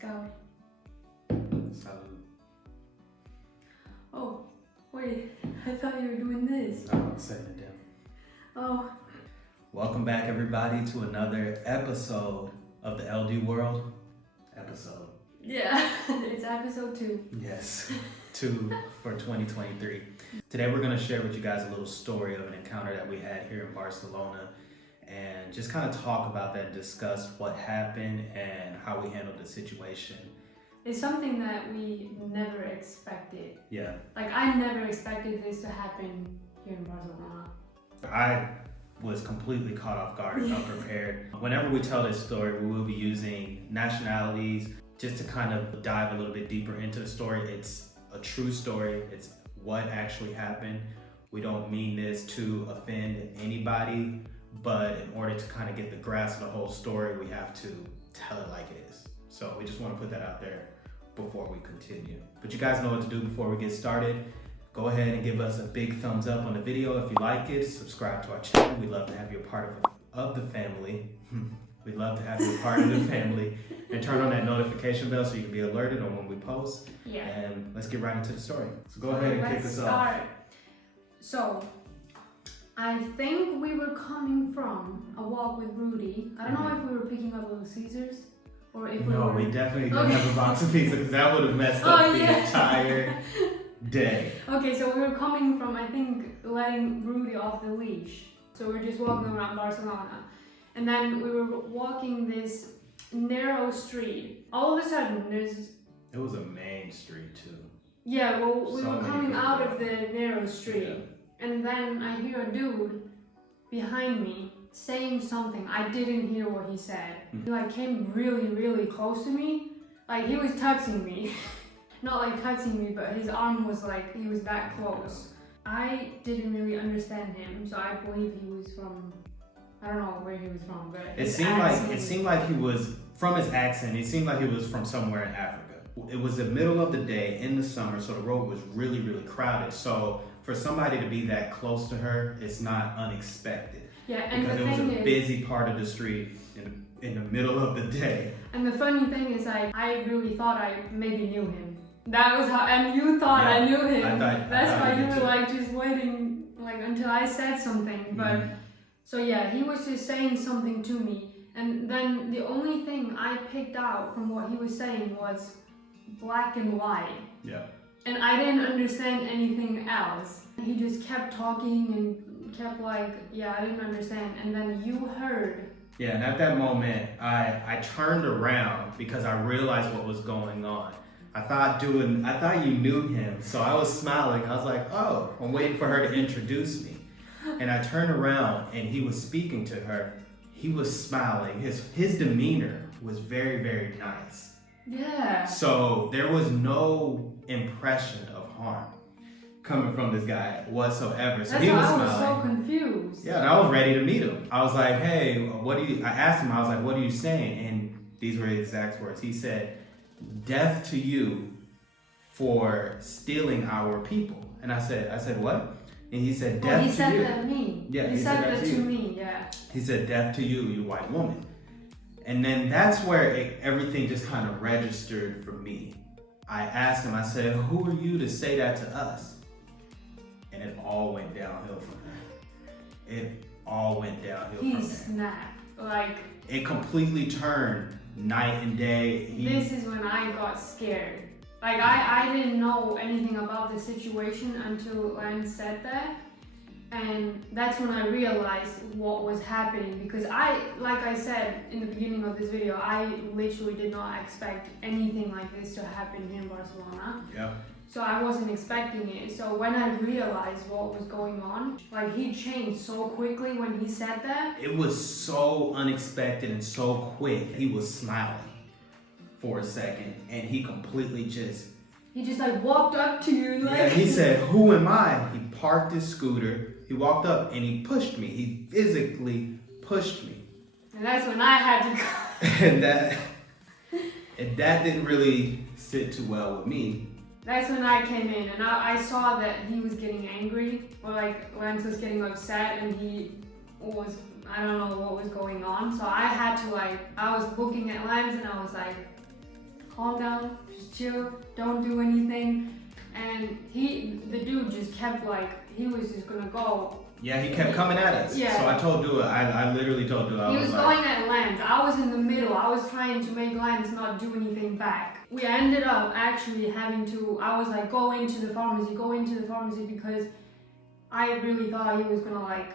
go. Salud. Oh, wait, I thought you were doing this. Oh, I'm setting it down. Oh. Welcome back, everybody, to another episode of the LD World. Episode. Yeah, it's episode 2. Yes, 2 for 2023. Today we're going to share with you guys a little story of an encounter that we had here in Barcelona and just kind of talk about that and discuss what happened and how we handled the situation. It's something that we never expected. Yeah. Like, I never expected this to happen here in Barcelona. I was completely caught off guard, unprepared. Whenever we tell this story, we will be using nationalities just to kind of dive a little bit deeper into the story. It's a true story. It's what actually happened. We don't mean this to offend anybody, but in order to kind of get the grasp of the whole story, we have to tell it like it is. So we just want to put that out there before we continue. But you guys know what to do before we get started. Go ahead and give us a big thumbs up on the video if you like it. Subscribe to our channel. We'd love to have you a part of the family. We'd love to have you a part of the family. And turn on that notification bell so you can be alerted on when we post. Yeah. And let's get right into the story. So go ahead and kick us off. So, I think we were coming from a walk with Rudy. I don't know if we were picking up Little Caesars or if we were... No, we definitely didn't have a box of pizza because that would have messed up the entire day. Okay, so we were coming from, I think, letting Rudy off the leash. So we were just walking around Barcelona. And then we were walking this narrow street. All of a sudden, It was a main street too. Yeah, well, we So were many coming people. out of the narrow street. Yeah. And then I hear a dude behind me saying something. I didn't hear what he said. He like came really, really close to me. Like he was touching me. Not like touching me, but his arm was like, he was that close. I didn't really understand him, so I believe he was from, I don't know where he was from, but It seemed like he was, from his accent, it seemed like he was from somewhere in Africa. It was the middle of the day in the summer, so the road was really, really crowded. So for somebody to be that close to her, it's not unexpected. Yeah, and because the it was thing a busy part of the street in the middle of the day. And the funny thing is, I really thought I maybe knew him. That was how, and you thought I knew him. That's why you were like just waiting like until I said something. But so yeah, he was just saying something to me, and then the only thing I picked out from what he was saying was black and white. Yeah. And I didn't understand anything else. He just kept talking and kept like, yeah, I didn't understand. And then you heard. Yeah, and at that moment, I turned around because I realized what was going on. I thought you knew him, so I was smiling. I was like, oh, I'm waiting for her to introduce me. And I turned around and he was speaking to her. He was smiling. His demeanor was very, very nice. Yeah. So there was no impression of harm coming from this guy whatsoever. So he was smiling. I was so confused. Yeah, and I was ready to meet him. I was like, hey, I asked him, I was like, what are you saying? And these were his exact words. He said, death to you for stealing our people. And I said, what? And he said, death to you. He said that to me. Yeah, he said that to me, yeah. He said, death to you, you white woman. And then that's where everything just kind of registered for me. I asked him, I said, who are you to say that to us? And it all went downhill from there. It all went downhill from there. He snapped. Like, it completely turned night and day. This is when I got scared. Like, I didn't know anything about the situation until Lance said that. And that's when I realized what was happening, because like I said in the beginning of this video, I literally did not expect anything like this to happen here in Barcelona. Yeah. So I wasn't expecting it. So when I realized what was going on, like he changed so quickly when he said that. It was so unexpected and so quick. He was smiling for a second and he completely He just like walked up to you. Like... Yeah, he said, who am I? He parked his scooter. He walked up and he pushed me. He physically pushed me. And that's when I had to go. and that didn't really sit too well with me. That's when I came in and I saw that he was getting angry, or like Lance was getting upset, and he was, I don't know what was going on. So I had to I was looking at Lance and I was like, calm down, just chill, don't do anything. And the dude just kept like, he was just gonna go. Yeah, he kept coming at us. Yeah. So I told Dua, I literally told Dua, He was going at Lance. I was in the middle. I was trying to make Lance not do anything back. We ended up actually having to, I was like, go into the pharmacy, because I really thought he was gonna like,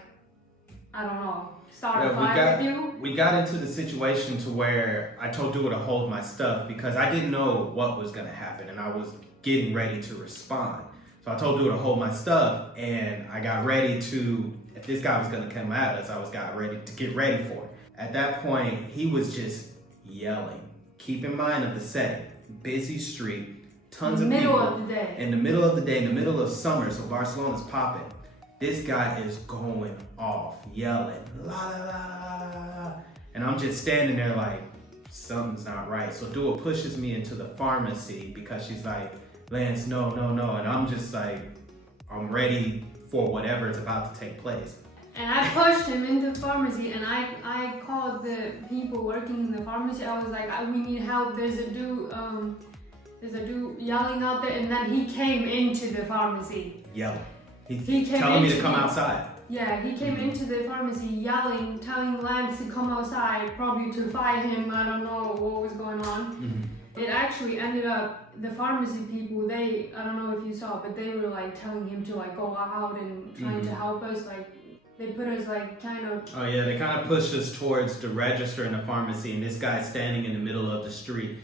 I don't know, start a fight with you. We got into the situation to where I told Dua to hold my stuff because I didn't know what was gonna happen and I was getting ready to respond. So I told Dua to hold my stuff and I got ready to, if this guy was gonna come at us, I was got ready to get ready for it. At that point, he was just yelling. Keep in mind of the setting, busy street, tons of people. Middle of the day. In the middle of the day, in the middle of summer, so Barcelona's popping. This guy is going off, yelling, la la la la la. And I'm just standing there like, something's not right. So Dua pushes me into the pharmacy because she's like, Lance, no. And I'm just like, I'm ready for whatever is about to take place. And I pushed him into the pharmacy and I called the people working in the pharmacy. I was like, we need help. There's a dude yelling out there. And then he came into the pharmacy. Yelling. He came telling me to come outside. Yeah, he came into the pharmacy yelling, telling Lance to come outside, probably to fight him. I don't know what was going on. Mm-hmm. It actually ended up, the pharmacy people, I don't know if you saw, but they were like telling him to like go out and trying to help us. Like they put us like kind of. Oh yeah, they kind of pushed us towards the register in the pharmacy and this guy's standing in the middle of the street.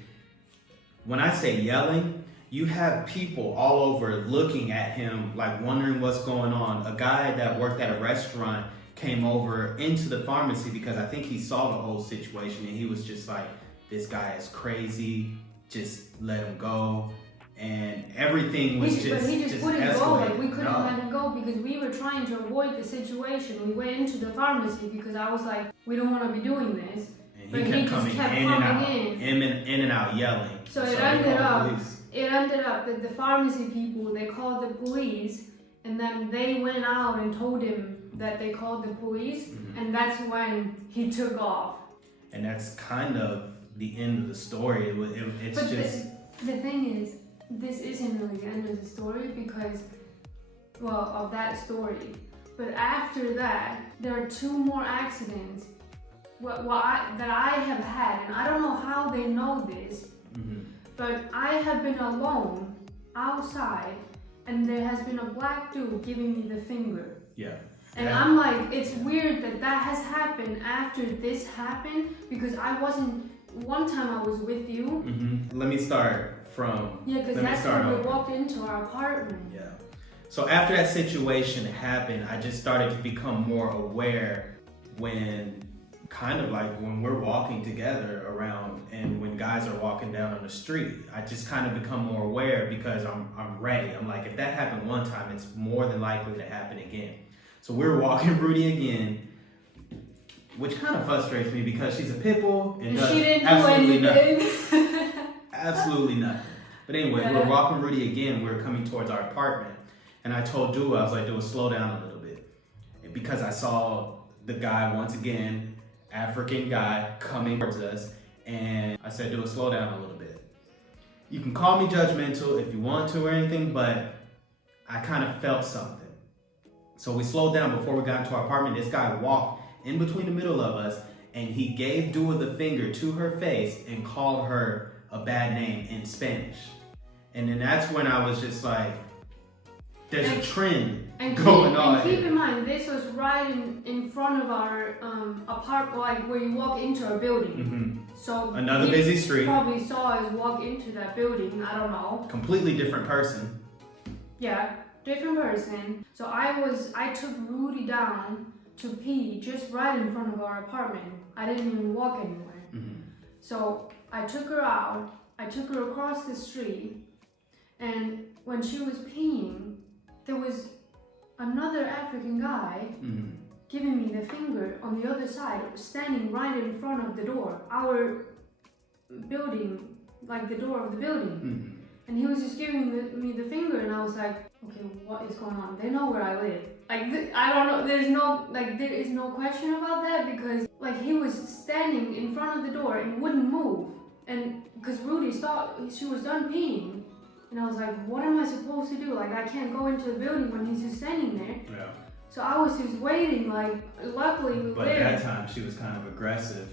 When I say yelling, you have people all over looking at him, like wondering what's going on. A guy that worked at a restaurant came over into the pharmacy because I think he saw the whole situation and he was just like, this guy is crazy, just let him go. And everything was But he just wouldn't escalated. go, like we couldn't let him go because we were trying to avoid the situation. We went into the pharmacy because I was like, we don't want to be doing this. And he kept coming in and out yelling. So it ended up that the pharmacy people, they called the police and then they went out and told him that they called the police and that's when he took off. And that's kind of the end of the story. The thing is, this isn't really the end of the story because, well, of that story. But after that, there are 2 more accidents that I have had, and I don't know how they know this, but I have been alone outside, and there has been a black dude giving me the finger. Yeah. And I'm like, it's weird that has happened after this happened because I wasn't. One time I was with you. Let me start from. Yeah, because that's when we walked into our apartment. Yeah. So after that situation happened, I just started to become more aware when we're walking together around and when guys are walking down on the street. I just kind of become more aware because I'm ready. I'm like, if that happened one time, it's more than likely to happen again. So we're walking Rudy again, which kind of frustrates me because she's a pit bull and does she didn't absolutely do anything. nothing. Absolutely nothing. But anyway, we're walking Rudy again. We're coming towards our apartment. And I told Dua, I was like, Dua, slow down a little bit. And because I saw the guy, once again, African guy, coming towards us. And I said, Dua, slow down a little bit. You can call me judgmental if you want to or anything, but I kind of felt something. So we slowed down before we got into our apartment. This guy walked in between the middle of us and he gave Dua the finger to her face and called her a bad name in Spanish. And then that's when I was just like, there's a trend going on. And keep in mind, this was right in front of our apartment, like where you walk into a building. So another busy street. Probably saw us walk into that building. I don't know. Completely different person. Yeah, different person. So I took Rudy down to pee just right in front of our apartment. I didn't even walk anywhere. So I took her out. I took her across the street, and when she was peeing, there was another African guy giving me the finger on the other side, standing right in front of the door, our building, like the door of the building. And he was just giving me the finger, and I was like, okay, what is going on? They know where I live. Like, I don't know, there is no question about that because, like, he was standing in front of the door and wouldn't move. And because Rudy me stop. She was done peeing. And I was like, what am I supposed to do? Like, I can't go into the building when he's just standing there. Yeah. So I was just waiting, like, luckily. But at that time, she was kind of aggressive.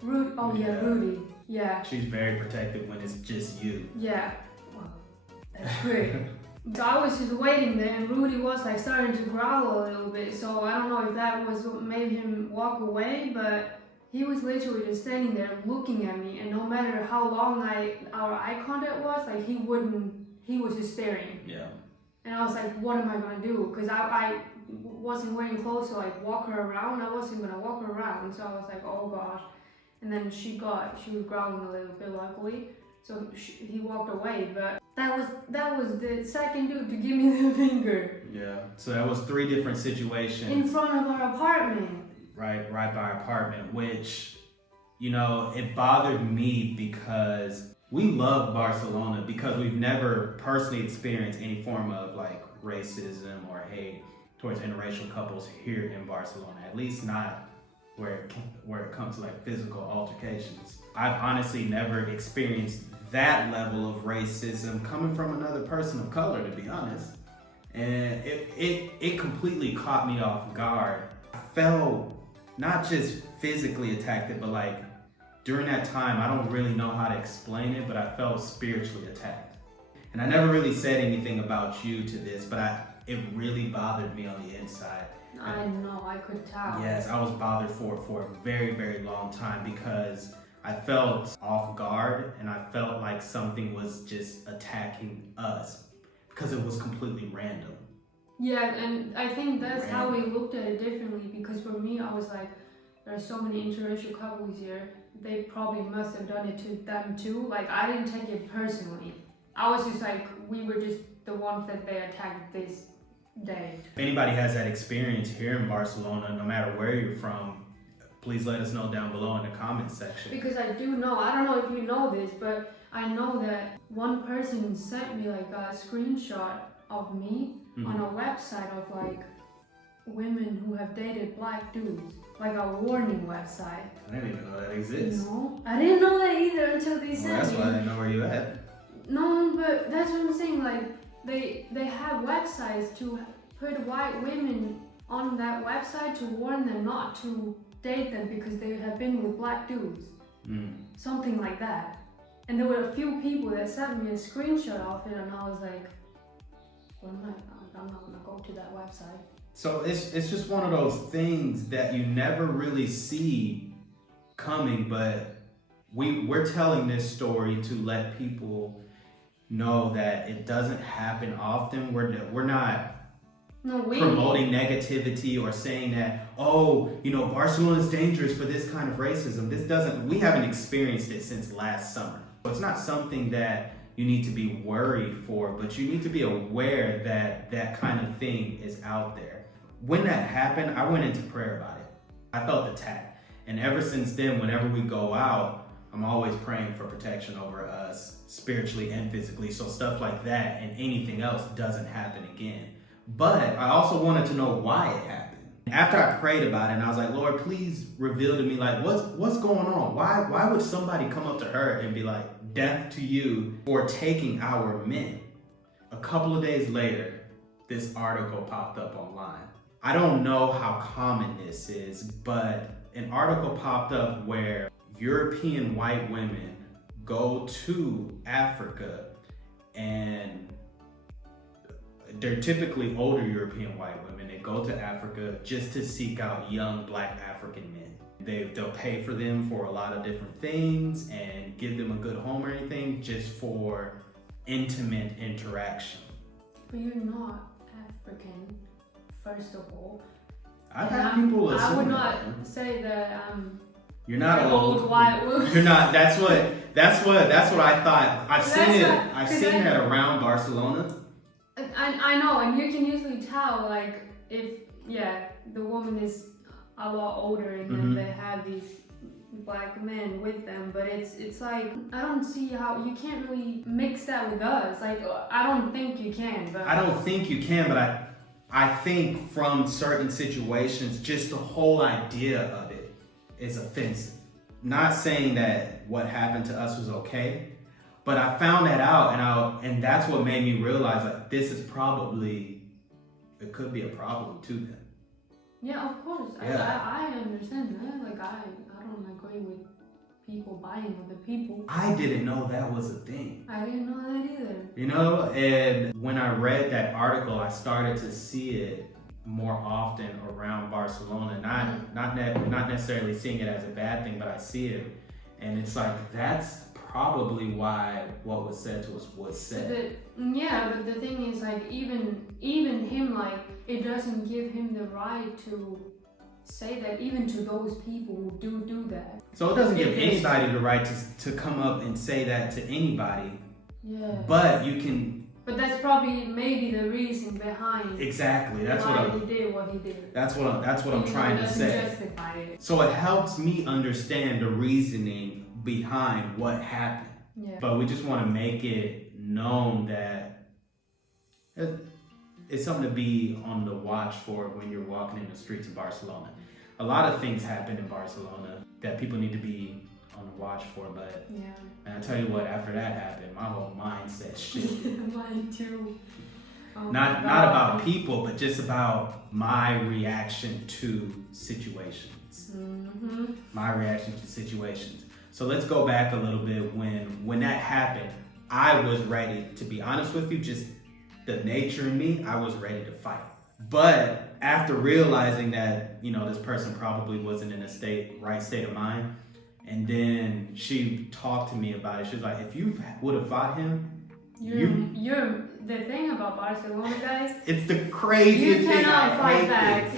Rudy. Oh, yeah, Rudy. Yeah. She's very protective when it's just you. Yeah. Well, that's great. So I was just waiting there, and Rudy was like starting to growl a little bit. So I don't know if that was what made him walk away, but he was literally just standing there looking at me, and no matter how long our eye contact was, like he was just staring. Yeah. And I was like, what am I gonna do? Because I wasn't wearing clothes to like walk her around. I wasn't gonna walk her around, so I was like, oh gosh. And then she was growling a little bit, luckily. So he walked away, but that was the second dude to give me the finger. Yeah. So that was 3 different situations. In front of our apartment. Right by our apartment, which, you know, it bothered me because we love Barcelona because we've never personally experienced any form of like racism or hate towards interracial couples here in Barcelona, at least not where it comes to like physical altercations. I've honestly never experienced that level of racism coming from another person of color, to be honest. And it completely caught me off guard. I felt not just physically attacked, but like during that time, I don't really know how to explain it, but I felt spiritually attacked. And I never really said anything about you to this, but it really bothered me on the inside. I know, I could tell. Yes, I was bothered for a very, very long time because I felt off guard and I felt like something was just attacking us because it was completely random. Yeah, and I think that's how we looked at it differently, because for me, I was like, there are so many interracial couples here, they probably must have done it to them too. Like, I didn't take it personally. I was just like, we were just the ones that they attacked this day. If anybody has that experience here in Barcelona, no matter where you're from, please let us know down below in the comments section. Because I do know, I don't know if you know this, but I know that one person sent me like a screenshot of me on a website of like women who have dated black dudes, like a warning website. I didn't even know that exists. No, I didn't know that either until they sent me. That's why I didn't know where you at. No, but that's what I'm saying. Like they have websites to put white women on that website to warn them not to date them because they have been with black dudes. Something like that. And there were a few people that sent me a screenshot of it, and I was like, well, I'm not gonna go to that website. So it's just one of those things that you never really see coming, but we're telling this story to let people know that it doesn't happen often. We're not promoting negativity or saying that, oh, you know, Barcelona is dangerous for this kind of racism. We haven't experienced it since last summer. So it's not something that you need to be worried for, but you need to be aware that that kind of thing is out there. When that happened, I went into prayer about it. I felt attacked. And ever since then, whenever we go out, I'm always praying for protection over us, spiritually and physically, so stuff like that and anything else doesn't happen again. But I also wanted to know why it happened. After I prayed about it, and I was like, Lord, please reveal to me, like, what's going on? Why would somebody come up to her and be like, death to you for taking our men? A couple of days later, this article popped up online. I don't know how common this is, but an article popped up where European white women go to Africa, and they're typically older European white women. They go to Africa just to seek out young black African men. They'll pay for them for a lot of different things and give them a good home or anything just for intimate interaction. But you're not African, first of all. I've had people assume I would not say that you're not an old white woman. You're not. That's what I thought. I've seen it around Barcelona. I know, and you can usually tell, like, if the woman is a lot older and then they have these black men with them, but it's like, I don't see how you can't really mix that with us. Like, I don't think you can. But I don't think you can, but I think from certain situations, just the whole idea of it is offensive. Not saying that what happened to us was okay, But I found that out, and that's what made me realize like this is probably, it could be a problem to them. Yeah, of course. Yeah. I understand that. Like I don't agree with people buying other people. I didn't know that was a thing. I didn't know that either. You know, and when I read that article, I started to see it more often around Barcelona. Not necessarily seeing it as a bad thing, but I see it, and it's like that's probably why what was said to us was said. But the thing is, like, even him, like, it doesn't give him the right to say that, even to those people who do that. So it doesn't give anybody the right to come up and say that to anybody. Yeah. But you can. But that's probably maybe the reason behind. Exactly. That's why what he did what he did. That's what I'm trying to say. Justify it. So it helps me understand the reasoning behind what happened. Yeah. But we just want to make it known that it's something to be on the watch for when you're walking in the streets of Barcelona. A lot of things happen in Barcelona that people need to be on the watch for, but yeah. And I tell you what, after that happened, my whole mindset shifted. Mine too. Oh not about people, but just about my reaction to situations. Mm-hmm. My reaction to situations. So let's go back a little bit. When that happened, I was ready, to be honest with you, just the nature in me, I was ready to fight. But after realizing that, you know, this person probably wasn't in a right state of mind, and then she talked to me about it. She was like, if you would have fought him, you're the thing about Barcelona, guys. It's the craziest thing. You cannot fight back.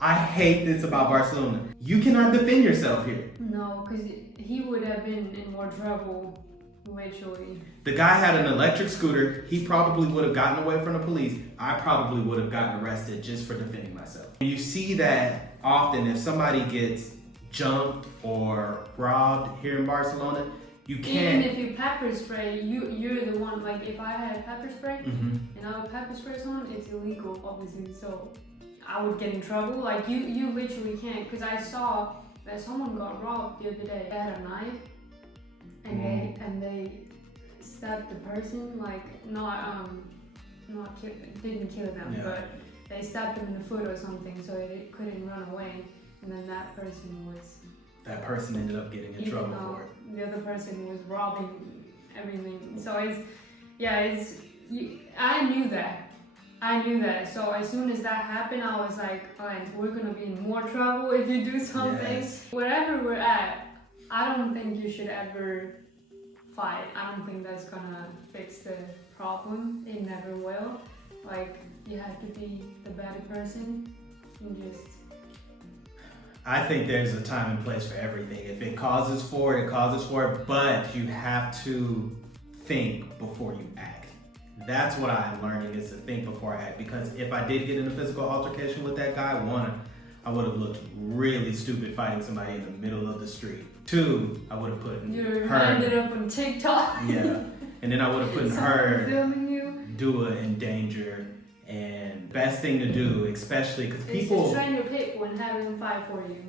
I hate this about Barcelona. You cannot defend yourself here. No, because he would have been in more trouble, literally. The guy had an electric scooter. He probably would have gotten away from the police. I probably would have gotten arrested just for defending myself. You see that often if somebody gets jumped or robbed here in Barcelona, you can't. Even if you pepper spray, you're the one. Like if I had pepper spray Mm-hmm. and I would pepper spray someone, it's illegal, obviously. So I would get in trouble. Like you literally can't. Because I saw that someone got robbed the other day. They had a knife, and they stabbed the person. Like didn't kill them, Yeah. but they stabbed them in the foot or something, so they couldn't run away. And then that person ended up getting in trouble for it. The other person was robbing everything. So I knew that. So as soon as that happened, I was like, alright, we're gonna be in more trouble if you do something. Yes. Wherever we're at, I don't think you should ever fight. I don't think that's gonna fix the problem. It never will. Like, you have to be the better person and just... I think there's a time and place for everything. If it causes for it, it causes for it, but you have to think before you act. That's what I'm learning, is to think before I act, because if I did get in a physical altercation with that guy, one, I would have looked really stupid fighting somebody in the middle of the street. Two, I would have put her... ended up on TikTok. Yeah, and then I would have put her... filming you. Do it in danger. And best thing to do, especially because people... It's to train your pit and have them fight for you.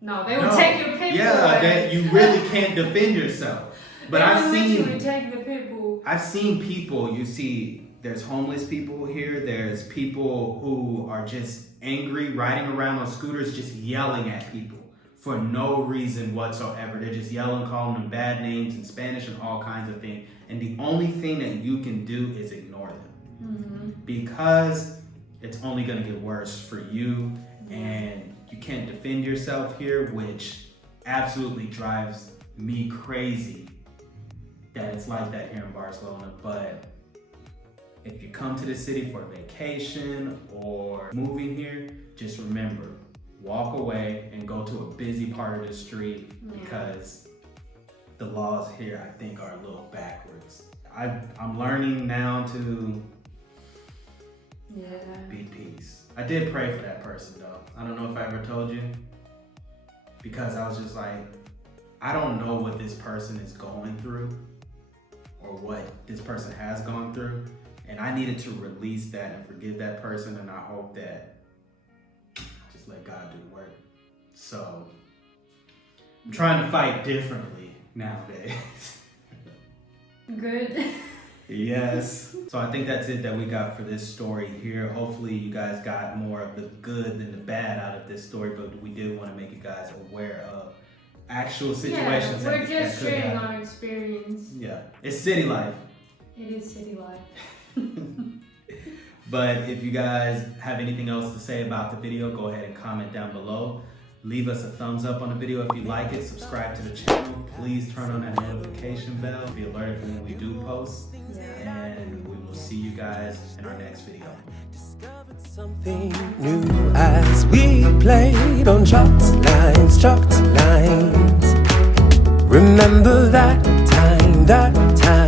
No, they will take your pit bull. Yeah, that you really can't defend yourself. But I've seen... take the pit bull. I've seen people, you see, there's homeless people here, there's people who are just angry, riding around on scooters, just yelling at people for no reason whatsoever. They're just yelling, calling them bad names in Spanish and all kinds of things. And the only thing that you can do is ignore them. Mm-hmm. Because it's only going to get worse for you, and you can't defend yourself here, which absolutely drives me crazy that it's like that here in Barcelona. But if you come to the city for vacation or moving here, just remember, walk away and go to a busy part of the street, because the laws here, I think, are a little backwards. I'm learning now to be peace. I did pray for that person though. I don't know if I ever told you, because I was just like, I don't know what this person is going through or what this person has gone through, and I needed to release that and forgive that person, and I hope that just let God do the work. So I'm trying to fight differently nowadays. Good. Yes. So I think that's it that we got for this story here. Hopefully you guys got more of the good than the bad out of this story, but we did want to make you guys aware of actual situations. Yeah, we're just that could sharing happen. our experience. Yeah, it's city life. It is city life. But if you guys have anything else to say about the video, go ahead and comment down below. Leave us a thumbs up on the video if you like it. Subscribe to the channel. Please turn on that notification bell to be alerted when we do post. And we will see you guys in our next video. Discovered something new as we played on chalked lines, chalked lines. Remember that time, that time.